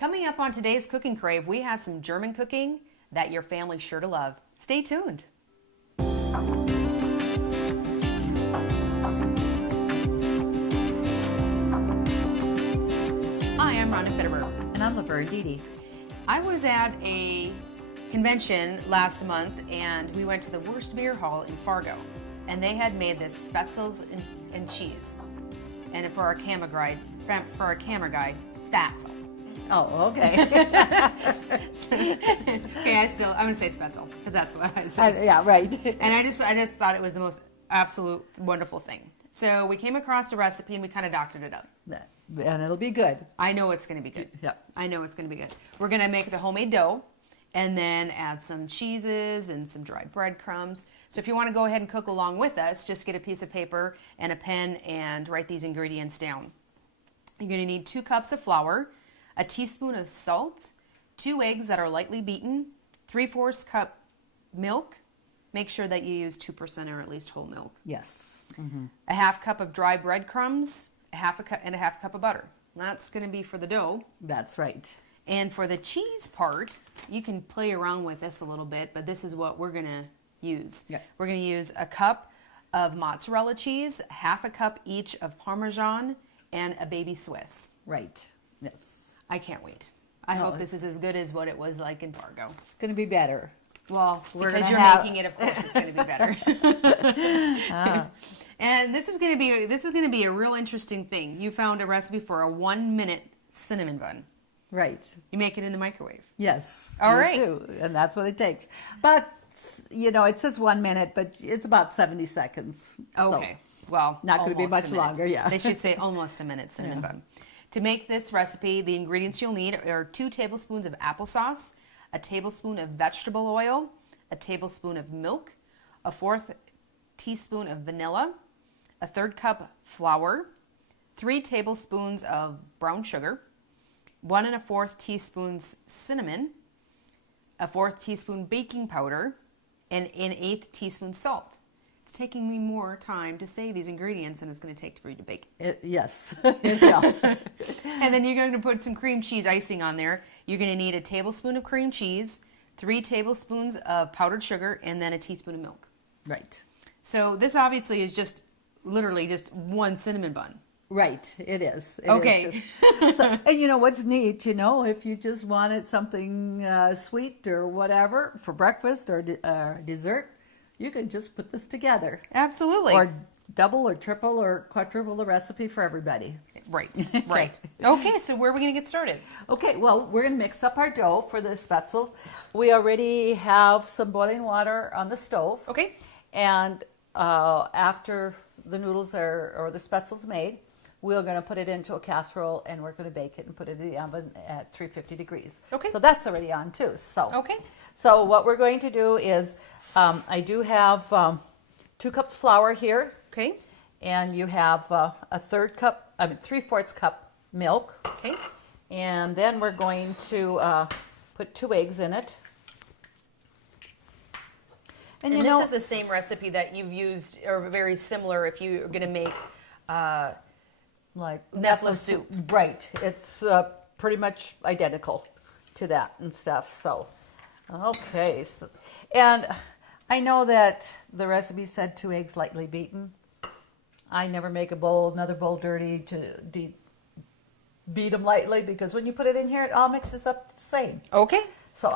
Coming up on today's Cooking Crave, we have some German cooking that your family's sure to love. Stay tuned. Hi, I'm Rhonda Fittemer. And I'm Laverne Dede. I was at a convention last month and we went to the Worst Beer Hall in Fargo. And they had made this Spaetzles and cheese. And for our camera guide, Spaetzle. Oh, okay. Okay, I'm gonna say Spaetzle because that's what I said. Yeah, right. And I just thought it was the most absolute wonderful thing. So we came across a recipe and we kind of doctored it up. And it'll be good. I know it's gonna be good. Yep. I know it's gonna be good. We're gonna make the homemade dough and then add some cheeses and some dried breadcrumbs. So if you want to go ahead and cook along with us, just get a piece of paper and a pen and write these ingredients down. You're going to need 2 cups of flour, a teaspoon of salt, 2 eggs that are lightly beaten, 3/4 cup milk. Make sure that you use 2% or at least whole milk. Yes. Mm-hmm. A 1/2 cup of dry breadcrumbs, a 1/2 cup of butter. That's going to be for the dough. That's right. And for the cheese part, you can play around with this a little bit, but this is what we're going to use. Yeah. We're going to use a cup of mozzarella cheese, 1/2 cup each of Parmesan, and a baby Swiss. Right. Yes. I can't wait. I hope this is as good as what it was like in Fargo. It's going to be better. Well, We're because gonna you're have... making it, of course, it's going to be better. And this is going to be a real interesting thing. You found a recipe for a 1-minute cinnamon bun. Right. You make it in the microwave. Yes. All right. Do, and that's what it takes. But, you know, it says 1 minute, but it's about 70 seconds. Okay. So well, not going to be almost much a minute. longer, yeah. They should say almost a minute cinnamon bun. To make this recipe, the ingredients you'll need are 2 tablespoons of applesauce, a tablespoon of vegetable oil, a tablespoon of milk, a 1/4 teaspoon of vanilla, a 1/3 cup flour, 3 tablespoons of brown sugar, 1 1/4 teaspoons cinnamon, a 1/4 teaspoon baking powder, and an 1/8 teaspoon salt. It's taking me more time to say these ingredients than it's going to take for you to bake it. Yes. Yeah. And then you're going to put some cream cheese icing on there. You're going to need a tablespoon of cream cheese, 3 tablespoons of powdered sugar, and then a teaspoon of milk. Right. So this obviously is just literally just 1 cinnamon bun. Right, it is. It Okay. is just, so, and you know what's neat, you know, if you just wanted something sweet or whatever for breakfast or dessert, you can just put this together. Absolutely. Or double or triple or quadruple the recipe for everybody. Right, right. Okay, so where are we going to get started? Okay, well, we're going to mix up our dough for the Spaetzle. We already have some boiling water on the stove. Okay. And after the noodles or the Spaetzle's made, we're going to put it into a casserole and we're going to bake it and put it in the oven at 350 degrees. Okay. So that's already on too. So Okay. So what we're going to do is I do have 2 cups flour here. Okay. And you have a 3/4 cup milk. Okay. And then we're going to put 2 eggs in it. And you this is the same recipe that you've used, or very similar if you're going to make like Nefla soup. Right. It's pretty much identical to that and stuff. So, okay. So, and I know that the recipe said 2 eggs lightly beaten. I never make another bowl dirty to beat them lightly because when you put it in here, it all mixes up the same. Okay. So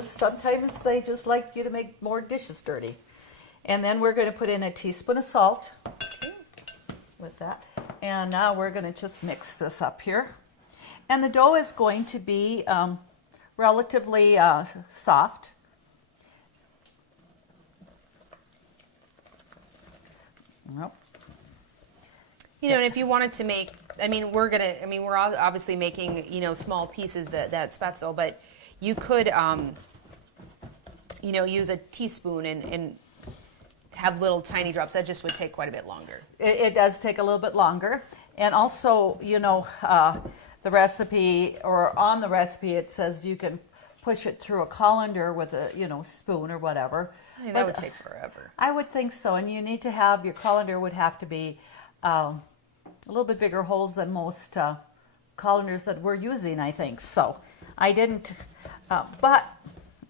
sometimes they just like you to make more dishes dirty. And then we're going to put in a teaspoon of salt with that. And now we're going to just mix this up here. And the dough is going to be relatively soft. Nope. You know, and if you wanted to make, we're obviously making, small pieces that Spaetzle, but you could, use a teaspoon and have little tiny drops. That just would take quite a bit longer. It does take a little bit longer. And also, the recipe, or on the recipe, it says you can push it through a colander with a, spoon or whatever. I think that would take forever. I would think so. And you need to have, your colander would have to be a little bit bigger holes than most colanders that we're using, I think. So I didn't, but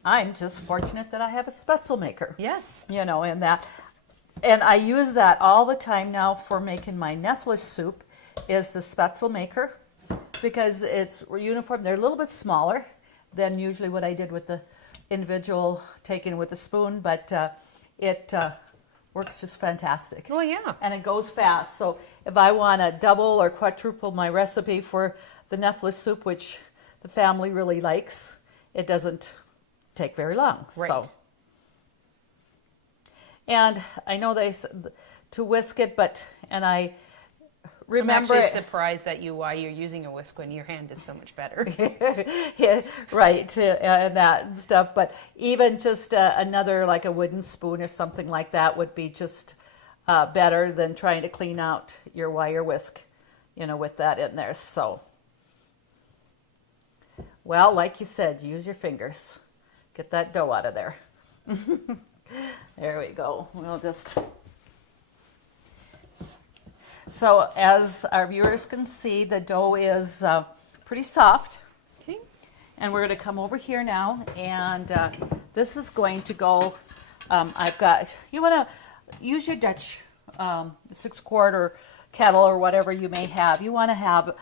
I'm just fortunate that I have a Spaetzle maker. Yes. You know, and I use that all the time now for making my Neflis soup, is the Spaetzle maker, because it's uniform. They're a little bit smaller than usually what I did with the individual taken with a spoon, but it works just fantastic. Well, yeah. And it goes fast. So if I want to double or quadruple my recipe for the Neflis soup, which the family really likes, it doesn't take very long. Right. So. And I know they said to whisk it, and I remember I'm actually surprised at you why you're using a whisk when your hand is so much better. Yeah, right, and that stuff. But even just another, like a wooden spoon or something like that, would be just better than trying to clean out your wire whisk, you know, with that in there. So, well, like you said, use your fingers. Get that dough out of there. There we go. We'll just... So as our viewers can see, the dough is pretty soft. Okay. And we're going to come over here now, and this is going to go, I've got, you want to use your Dutch 6-quart or kettle or whatever you may have. You want to have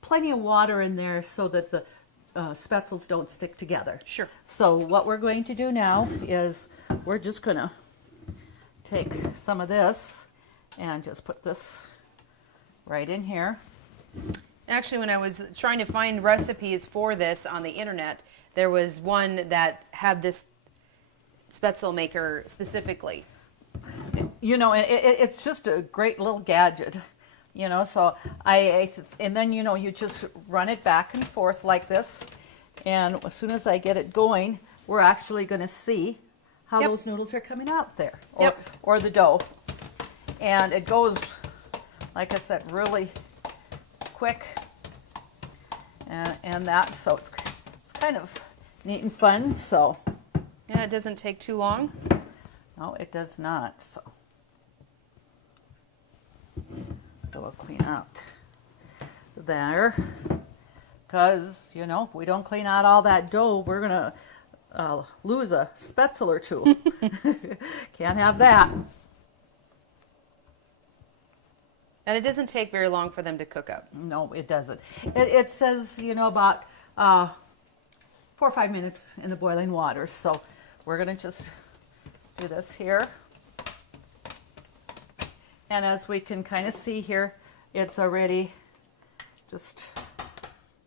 plenty of water in there so that the Spaetzles don't stick together. Sure. So what we're going to do now is we're just going to take some of this and just put this right in here. Actually, when I was trying to find recipes for this on the internet, there was one that had this Spaetzle maker specifically. You know, it's just a great little gadget, you know, so and then, you know, you just run it back and forth like this, and as soon as I get it going, we're actually going to see how Yep. those noodles are coming out there, Yep. or the dough. And it goes, like I said, really quick, and that, so it's kind of neat and fun. So Yeah, it doesn't take too long. no, it does not. So we'll clean out there, because, you know, if we don't clean out all that dough, we're gonna lose a Spaetzle or two. Can't have that. And it doesn't take very long for them to cook up. No, it doesn't. It says, you know, about 4 or 5 minutes in the boiling water. So we're going to just do this here. And as we can kind of see here, it's already just,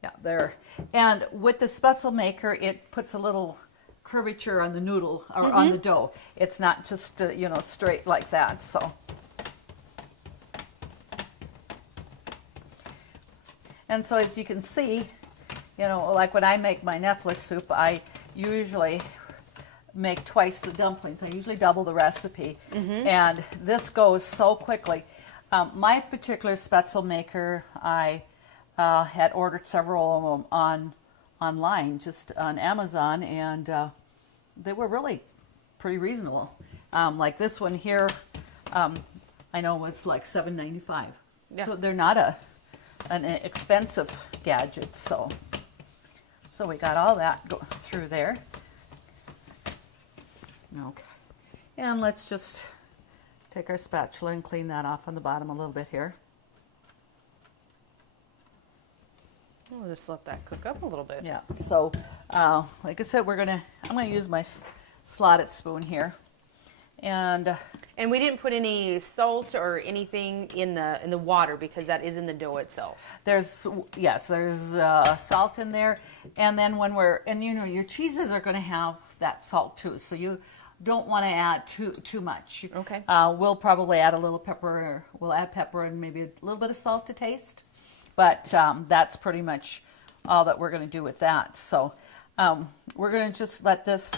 yeah, there. And with the Spaetzle maker, it puts a little curvature on the noodle, or on the dough. It's not just, you know, straight like that, so. And so as you can see, you know, like when I make my Neflis soup, I usually make twice the dumplings. I usually double the recipe. And this goes so quickly. My particular Spaetzle maker, I had ordered several of them online, just on Amazon, and they were really pretty reasonable. Like this one here, I know was like $7.95. Yeah. So they're not an expensive gadget. So we got all that go through there. Okay, and let's just take our spatula and clean that off on the bottom a little bit here. We'll just let that cook up a little bit. Yeah. So, like I said, I'm gonna use my slotted spoon here, and we didn't put any salt or anything in the water because that is in the dough itself. there's salt in there, and then and you know your cheeses are going to have that salt too, so you don't want to add too much. Okay. We'll probably add a little pepper, or we'll add pepper and maybe a little bit of salt to taste, but that's pretty much all that we're going to do with that. So we're going to just let this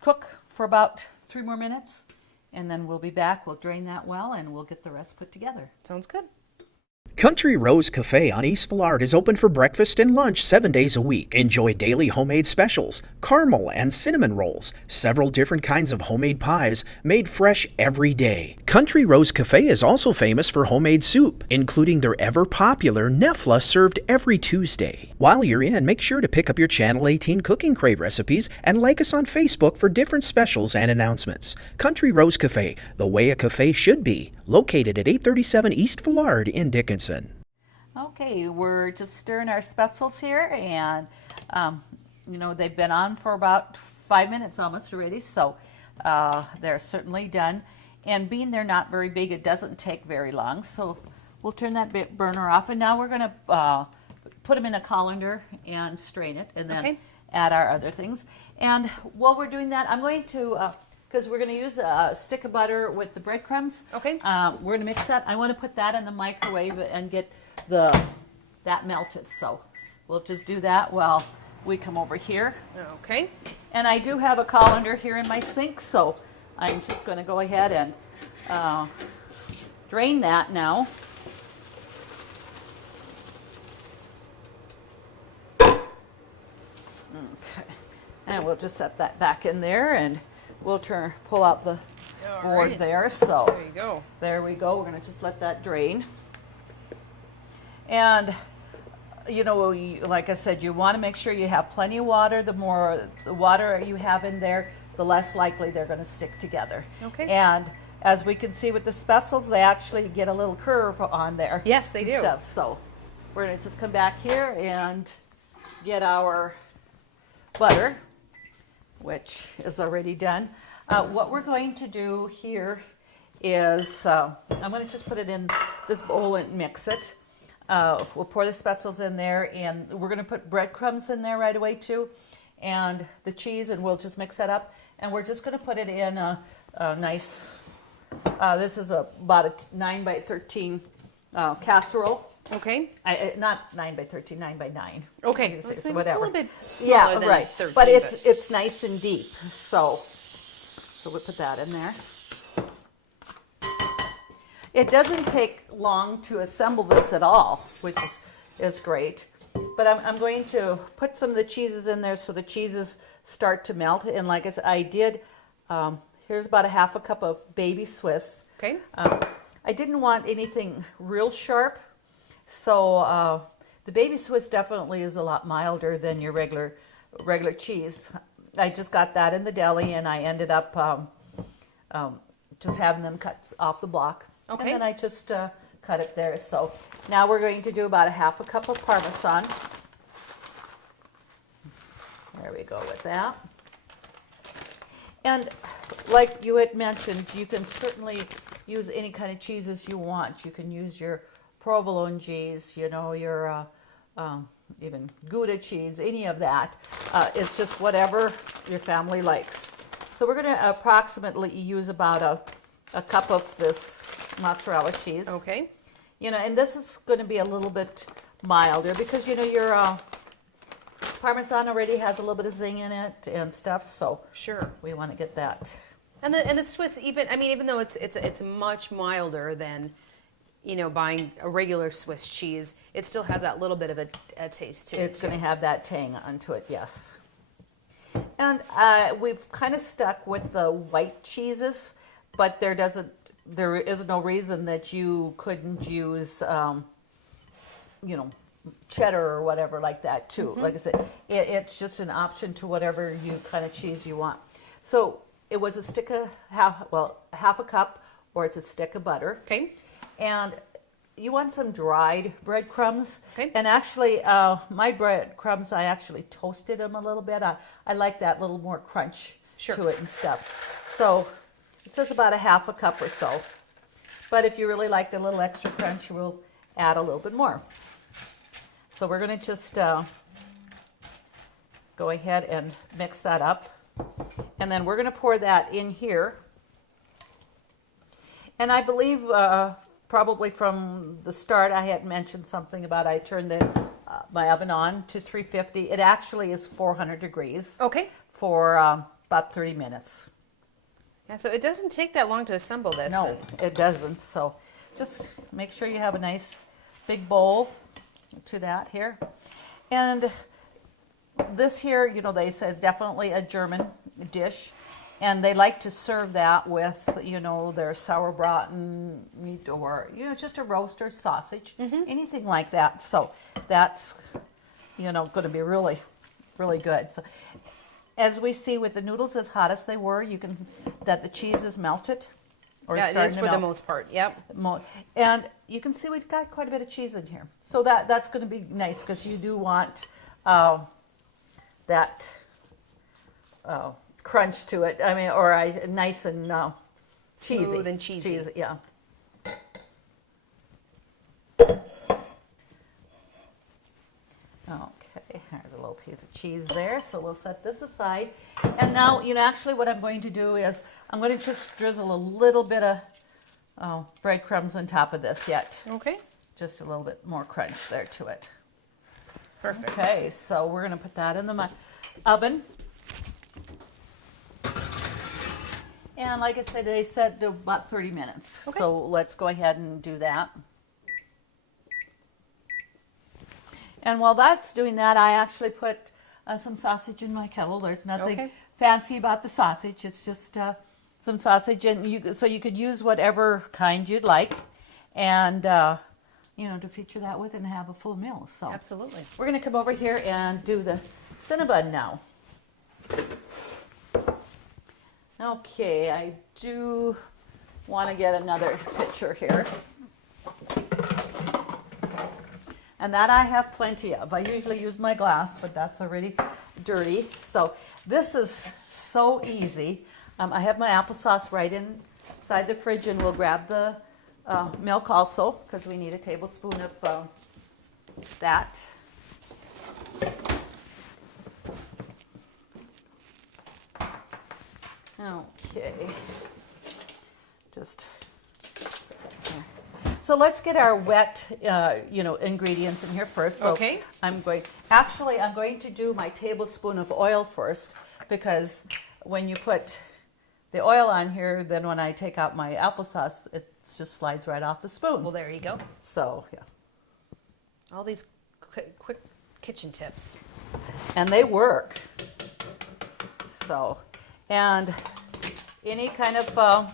cook for about 3 more minutes, and then we'll be back. We'll drain that well, and we'll get the rest put together. Sounds good. Country Rose Cafe on East Villard is open for breakfast and lunch 7 days a week. Enjoy daily homemade specials, caramel and cinnamon rolls, several different kinds of homemade pies made fresh every day. Country Rose Cafe is also famous for homemade soup, including their ever-popular Nefla served every Tuesday. While you're in, make sure to pick up your Channel 18 Cooking Crave recipes and like us on Facebook for different specials and announcements. Country Rose Cafe, the way a cafe should be, located at 837 East Villard in Dickinson. Okay, we're just stirring our Spaetzles here, and you know, they've been on for about 5 minutes almost already, so they're certainly done. And being they're not very big, it doesn't take very long, so we'll turn that burner off. And now we're going to put them in a colander and strain it, and then add our other things. And while we're doing that, I'm going to, because we're going to use a stick of butter with the breadcrumbs. Okay. We're going to mix that. I want to put that in the microwave and get that melted. So we'll just do that while we come over here. Okay. And I do have a colander here in my sink, so I'm just going to go ahead and drain that now. Okay. And we'll just set that back in there, and we'll pull out the board there. So there you go. There we go. We're going to just let that drain. And you know, like I said, you want to make sure you have plenty of water. The more the water you have in there, the less likely they're going to stick together. Okay. And as we can see with the Spaetzles, they actually get a little curve on there. Yes, they do. Stuff. So we're going to just come back here and get our butter, which is already done. What we're going to do here is I'm going to just put it in this bowl and mix it. We'll pour the Spaetzles in there, and we're going to put breadcrumbs in there right away too, and the cheese, and we'll just mix that up. And we're just going to put it in a nice, this is about a 9 by 13 casserole. Okay. Not 9 by 13, 9 by 9. Okay. It's It's a whatever. little bit smaller than right. 13. But it's nice and deep. So we'll put that in there. It doesn't take long to assemble this at all, which is great. But I'm going to put some of the cheeses in there so the cheeses start to melt. And like I did, here's about a half a cup of baby Swiss. Okay. I didn't want anything real sharp, so the baby Swiss definitely is a lot milder than your regular cheese. I just got that in the deli, and I ended up just having them cut off the block. Okay. And then I just cut it there. So now we're going to do about a half a cup of Parmesan. There we go with that. And like you had mentioned, you can certainly use any kind of cheeses you want. You can use your provolone cheese, you know, your even Gouda cheese, any of that. It's just whatever your family likes. So we're going to approximately use about a cup of this mozzarella cheese. Okay. You know, and this is going to be a little bit milder because, you know, your Parmesan already has a little bit of zing in it and stuff, so Sure. we want to get that. And the Swiss, even though it's much milder than, you know, buying a regular Swiss cheese, it still has that little bit of a taste to it. It's going to have that tang onto it, yes. And we've kind of stuck with the white cheeses, but there is no reason that you couldn't use, you know, cheddar or whatever like that too. Mm-hmm. Like I said, it's just an option to whatever you kind of cheese you want. So it was half a cup, or it's a stick of butter. Okay. And you want some dried breadcrumbs. Okay. And actually, my breadcrumbs, I actually toasted them a little bit. I like that little more crunch to it and stuff. So it says about a half a cup or so. But if you really like the little extra crunch, we'll add a little bit more. So we're going to just go ahead and mix that up. And then we're going to pour that in here. And I believe probably from the start I had mentioned something about I turned my oven on to 350. It actually is 400 degrees. Okay. For about 30 minutes. Yeah, so it doesn't take that long to assemble this. No, it doesn't. So just make sure you have a nice big bowl to that here. And this here, you know, they say is definitely a German dish. And they like to serve that with, you know, their sauerbraten meat or, you know, just a roast or sausage, anything like that. So that's, you know, going to be really, really good. So as we see with the noodles as hot as they were, you can, that the cheese is melted. Or Yeah, it is starting to for the melt. most part. Yep. And you can see we've got quite a bit of cheese in here. So that's going to be nice because you do want that crunch to it. I mean, nice and cheesy. Smooth and cheesy. Yeah. Okay, there's a little piece of cheese there. So we'll set this aside. And now, you know, actually what I'm going to do is I'm going to just drizzle a little bit of breadcrumbs on top of this yet. Okay. Just a little bit more crunch there to it. Perfect. Okay, so we're going to put that in the oven. And like I said, they said about 30 minutes. Okay. So let's go ahead and do that. And while that's doing that, I actually put some sausage in my kettle. There's nothing fancy about the sausage. It's just some sausage, and so you could use whatever kind you'd like, and you know, to feature that with and have a full meal. So Absolutely. we're going to come over here and do the Cinnabon now. Okay, I do want to get another picture here. And that I have plenty of. I usually use my glass, but that's already dirty. So this is so easy. I have my applesauce right inside the fridge, and we'll grab the milk also, because we need a tablespoon of that. Okay. Just so let's get our wet, you know, ingredients in here first. So Okay. I'm going to do my tablespoon of oil first, because when you put the oil on here, then when I take out my applesauce, it just slides right off the spoon. Well, there you go. So, yeah. All these quick kitchen tips. And they work. So, and any kind of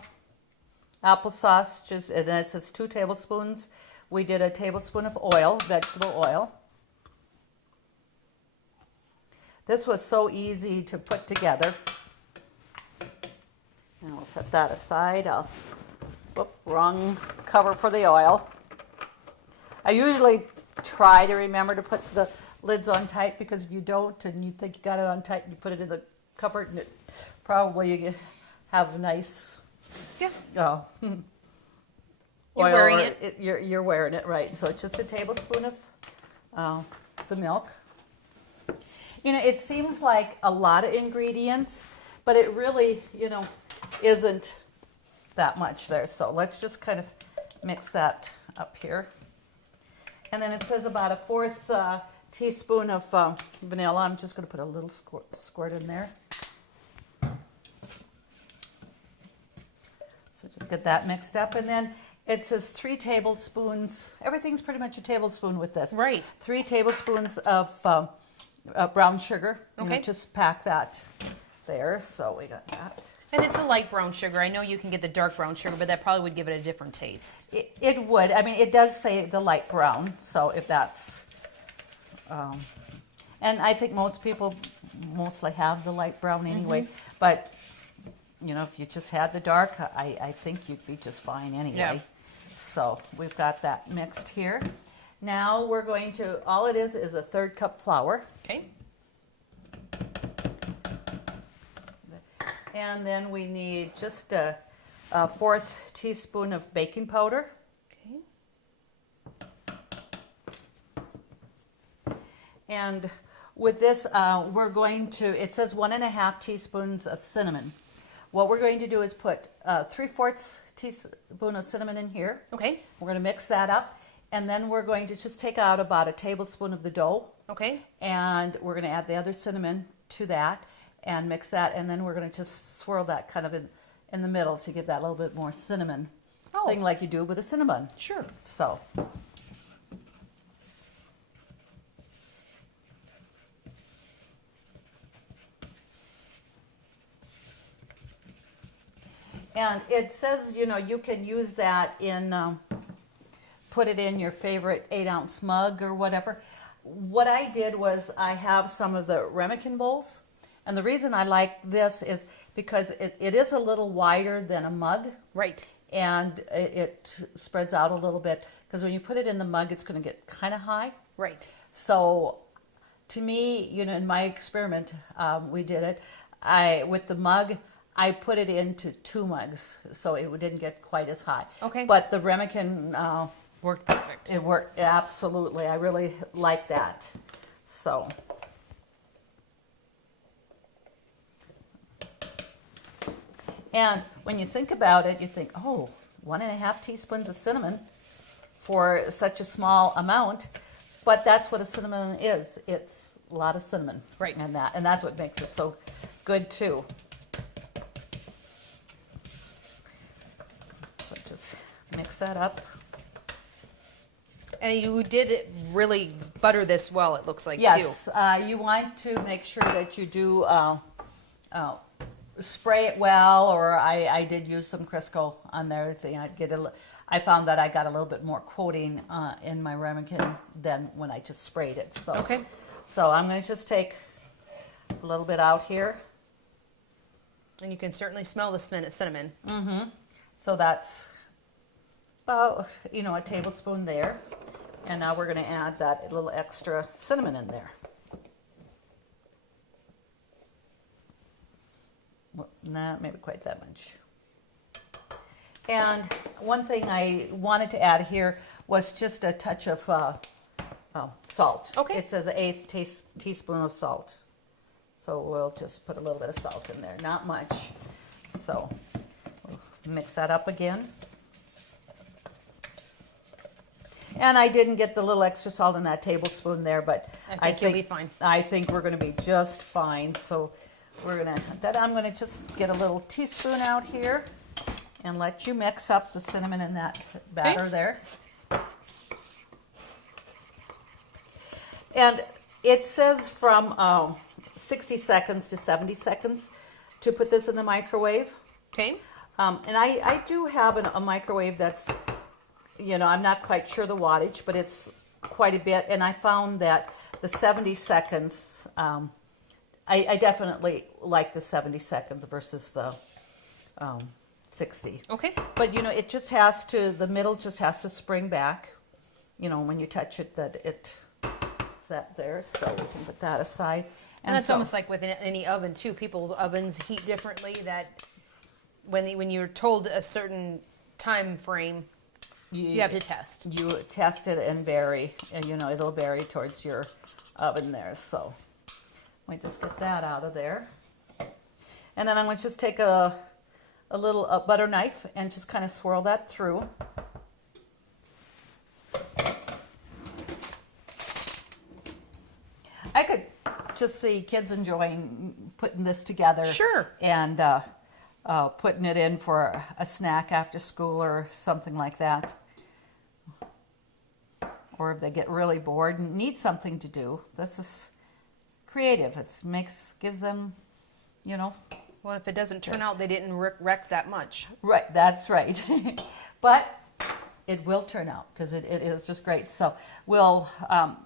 applesauce, just, and it says 2 tablespoons. We did a tablespoon of oil, vegetable oil. This was so easy to put together. And we'll set that aside. Wrong cover for the oil. I usually try to remember to put the lids on tight, because if you don't and you think you got it on tight and you put it in the cupboard, and it probably you have a nice Yeah. oil. You're wearing it. You're wearing it, right. So it's just a tablespoon of the milk. You know, it seems like a lot of ingredients, but it really, you know, isn't that much there. So let's just kind of mix that up here. And then it says about a 1/4 teaspoon of vanilla. I'm just going to put a little squirt in there. So just get that mixed up. And then it says 3 tablespoons. Everything's pretty much a tablespoon with this. Right. 3 tablespoons of brown sugar. You know, Okay. just pack that there. So we got that. And it's a light brown sugar. I know you can get the dark brown sugar, but that probably would give it a different taste. It would. I mean, it does say the light brown. So if that's... and I think most people mostly have the light brown anyway. But, you know, if you just had the dark, I think you'd be just fine anyway. Yeah. So we've got that mixed here. Now we're going to, all it is a 1/3 cup flour. Okay. And then we need just a 1/4 teaspoon of baking powder. Okay. And with this, we're going to, it says 1.5 teaspoons of cinnamon. What we're going to do is put 3/4 teaspoon of cinnamon in here. Okay. We're going to mix that up. And then we're going to just take out about a tablespoon of the dough. Okay. And we're going to add the other cinnamon to that and mix that. And then we're going to just swirl that kind of in the middle to give that little bit more cinnamon thing, like you do with a cinnamon. Sure. So And it says, you know, you can use that in, put it in your favorite 8-ounce mug or whatever. What I did was I have some of the ramekin bowls. And the reason I like this is because it is a little wider than a mug. Right. And it spreads out a little bit. Because when you put it in the mug, it's going to get kind of high. Right. So to me, you know, in my experiment, we did it. With the mug, I put it into 2 mugs, so it didn't get quite as high. Okay. But the ramekin Worked perfect. it worked absolutely. I really like that. So. And when you think about it, you think, oh, 1.5 teaspoons of cinnamon for such a small amount. But that's what a cinnamon is. It's a lot of cinnamon. Right. And that's what makes it so good too. So just mix that up. And you did really butter this well, it looks like, too. Yes, you want to make sure that you do spray it well, or I did use some Crisco on there. I found that I got a little bit more coating in my ramekin than when I just sprayed it. So, Okay. So I'm going to just take a little bit out here. And you can certainly smell the cinnamon. So that's about, you know, a tablespoon there. And now we're going to add that little extra cinnamon in there. Well, not maybe quite that much. And one thing I wanted to add here was just a touch of salt. Okay. It says a teaspoon of salt. So we'll just put a little bit of salt in there, not much. So we'll mix that up again. And I didn't get the little extra salt in that tablespoon there, but I think you'll be fine. I think we're going to be just fine. So we're going to, I'm going to just get a little teaspoon out here and let you mix up the cinnamon in that batter there. And it says from 60 seconds to 70 seconds to put this in the microwave. Okay. And I do have a microwave that's, you know, I'm not quite sure the wattage, but it's quite a bit. And I found that the 70 seconds, I definitely like the 70 seconds versus the 60. Okay. But, you know, it just has to, the middle just has to spring back, you know, when you touch it, that it's that there. So we can put that aside. And that's so, almost like with any oven, too. People's ovens heat differently. That when you're told a certain time frame, you have to test. You test it and vary, and you know, it'll vary towards your oven there. So let me just get that out of there. And then I'm going to just take a little butter knife and just kind of swirl that through. I could just see kids enjoying putting this together. Sure. And putting it in for a snack after school or something like that. Or if they get really bored and need something to do. This is creative. Gives them, you know. Well, if it doesn't turn out, they didn't wreck that much. Right, that's right. But it will turn out because it is just great. So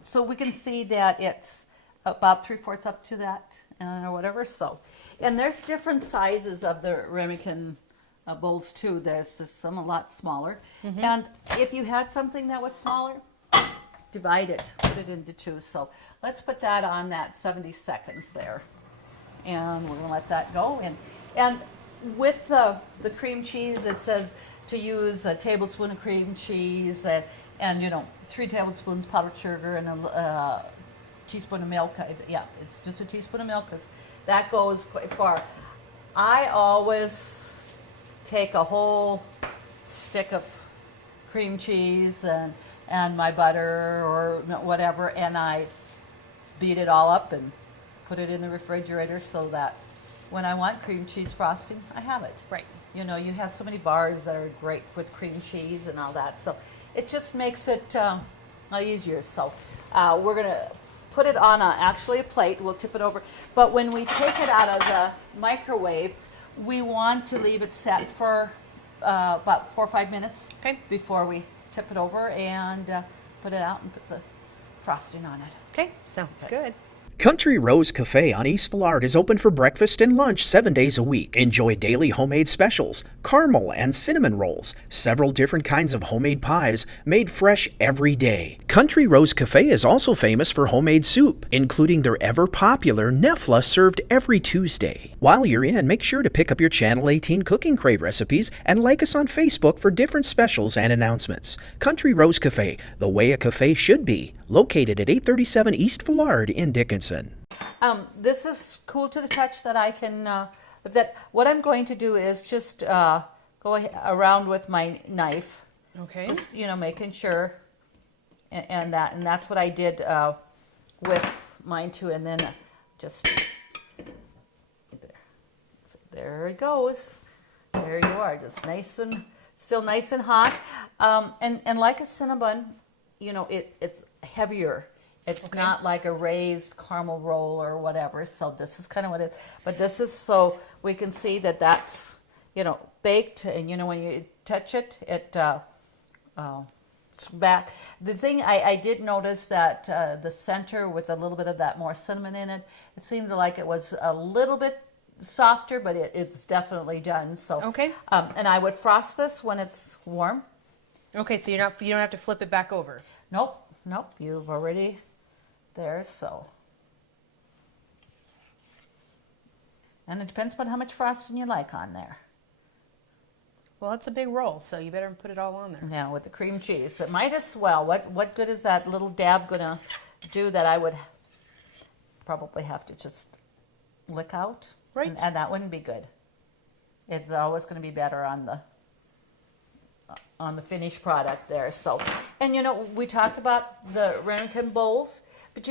so we can see that it's about 3/4 up to that or whatever. So, and there's different sizes of the ramekin bowls too. There's just some a lot smaller. And if you had something that was smaller, divide it, put it into 2. So let's put that on that 70 seconds there. And we're going to let that go. And with the cream cheese, it says to use a tablespoon of cream cheese and you know, 3 tablespoons powdered sugar and a teaspoon of milk. Yeah, it's just a teaspoon of milk because that goes quite far. I always take a whole stick of cream cheese and my butter or whatever, and I beat it all up and put it in the refrigerator so that when I want cream cheese frosting, I have it. Right. You know, you have so many bars that are great with cream cheese and all that, so it just makes it a lot easier. So we're going to put it on actually a plate. We'll tip it over. But when we take it out of the microwave, we want to leave it set for about 4 or 5 minutes Okay. before we tip it over and put it out and put the frosting on it. Okay, sounds good. Country Rose Cafe on East Villard is open for breakfast and lunch 7 days a week. Enjoy daily homemade specials, caramel and cinnamon rolls, several different kinds of homemade pies made fresh every day. Country Rose Cafe is also famous for homemade soup, including their ever-popular Nefla served every Tuesday. While you're in, make sure to pick up your Channel 18 Cooking Crave recipes and like us on Facebook for different specials and announcements. Country Rose Cafe, the way a cafe should be, located at 837 East Villard in Dickinson. This is cool to the touch that I can, what I'm going to do is just go around with my knife, Okay. just, making sure, and that's what I did with mine too, and then just, there it goes, there you are, just still nice and hot, and like a Cinnabon, it's heavier. It's not like a raised caramel roll or whatever. So this is kind of what it is. But this is so we can see that that's, baked. And, when you touch it, it's back. The thing I did notice that the center with a little bit of that more cinnamon in it, it seemed like it was a little bit softer, but it's definitely done. So Okay. And I would frost this when it's warm. Okay, so you don't have to flip it back over. Nope. You've already... there, so. And it depends on how much frosting you like on there. Well, that's a big roll, so you better put it all on there. Yeah, with the cream cheese. It might as well. What good is that little dab gonna do that I would probably have to just lick out? Right. And that wouldn't be good. It's always gonna be better on the finished product there. So, and we talked about the ramekin bowls. But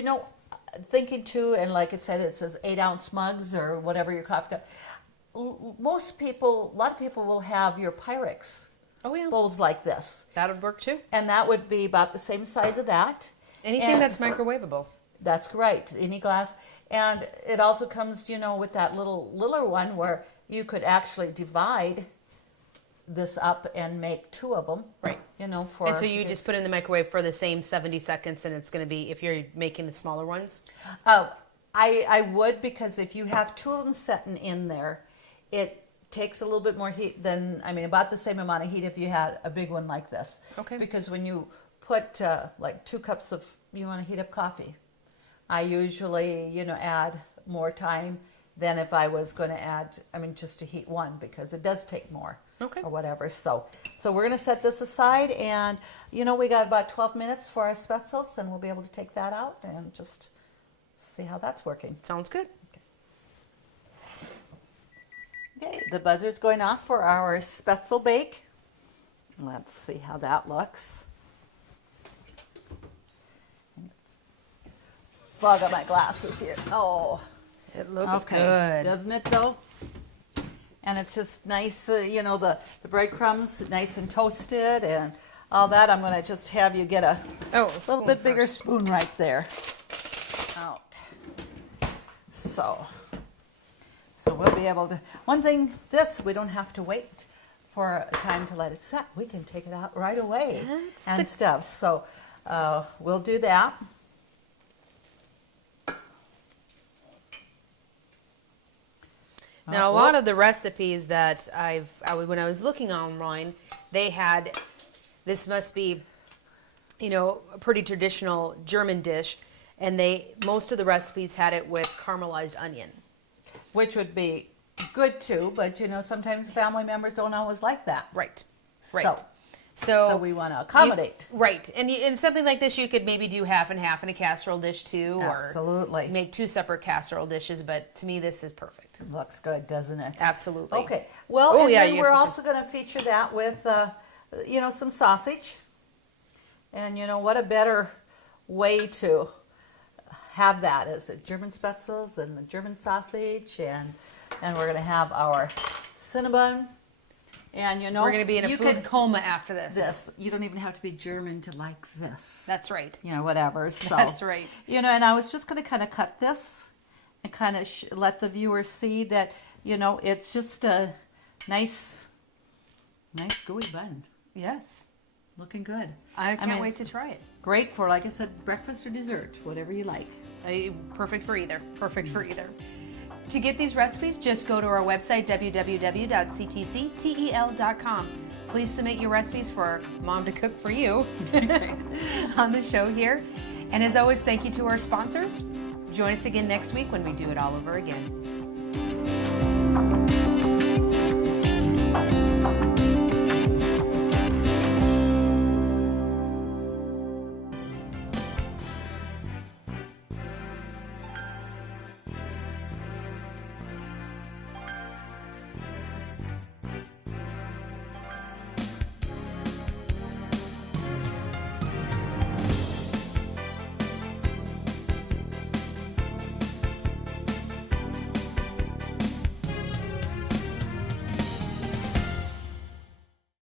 thinking too, and like it says 8-ounce mugs or whatever your coffee cup. A lot of people will have your Pyrex Oh, yeah. bowls like this. That would work too. And that would be about the same size of that. Anything And that's microwavable. that's right, any glass. And it also comes, with that littler one where you could actually divide this up and make 2 of them. Right. For And so you just put it in the microwave for the same 70 seconds, and it's going to be, if you're making the smaller ones? I would, because if you have 2 of them sitting in there, it takes a little bit more heat than, about the same amount of heat if you had a big one like this. Okay. Because when you put like 2 cups of, you want to heat up coffee, I usually, add more time than if I was going to add, just to heat 1, because it does take more. Okay. Or whatever. So we're going to set this aside, and we got about 12 minutes for our Spaetzles, and we'll be able to take that out and just see how that's working. Sounds good. Okay, the buzzer's going off for our Spaetzle bake. Let's see how that looks. Fog up my glasses here. Oh, It looks okay. good. Doesn't it though? And it's just nice, the breadcrumbs nice and toasted and all that. I'm going to just have you get a little bit bigger spoon right there. Out. So we'll be able to, one thing, we don't have to wait for a time to let it set. We can take it out right away and stuff. So we'll do that. Now, a lot of the recipes that when I was looking online, they had, this must be, a pretty traditional German dish, and most of the recipes had it with caramelized onion. Which would be good too, but sometimes family members don't always like that. Right. So we want to accommodate. Right. And something like this, you could maybe do half and half in a casserole dish too. Absolutely. Or make 2 separate casserole dishes, but to me, this is perfect. Looks good, doesn't it? Absolutely. Okay. Well, Oh, and yeah, then you we're have to- also going to feature that with, some sausage. And what a better way to have that is the German Spaetzles and the German sausage, and we're going to have our Cinnabon. And We're going to be in a food coma after this. You don't even have to be German to like this. That's right. Whatever. So That's right. and I was just going to kind of cut this and kind of let the viewers see that you know, it's just a nice gooey bun. Yes. Looking good. I can't mean, wait it's to try it. Great for, like I said, breakfast or dessert, whatever you like. Perfect for either. Perfect for either. To get these recipes, just go to our website, www.ctctel.com. Please submit your recipes for Mom to cook for you on the show here. And as always, thank you to our sponsors. Join us again next week when we do it all over again.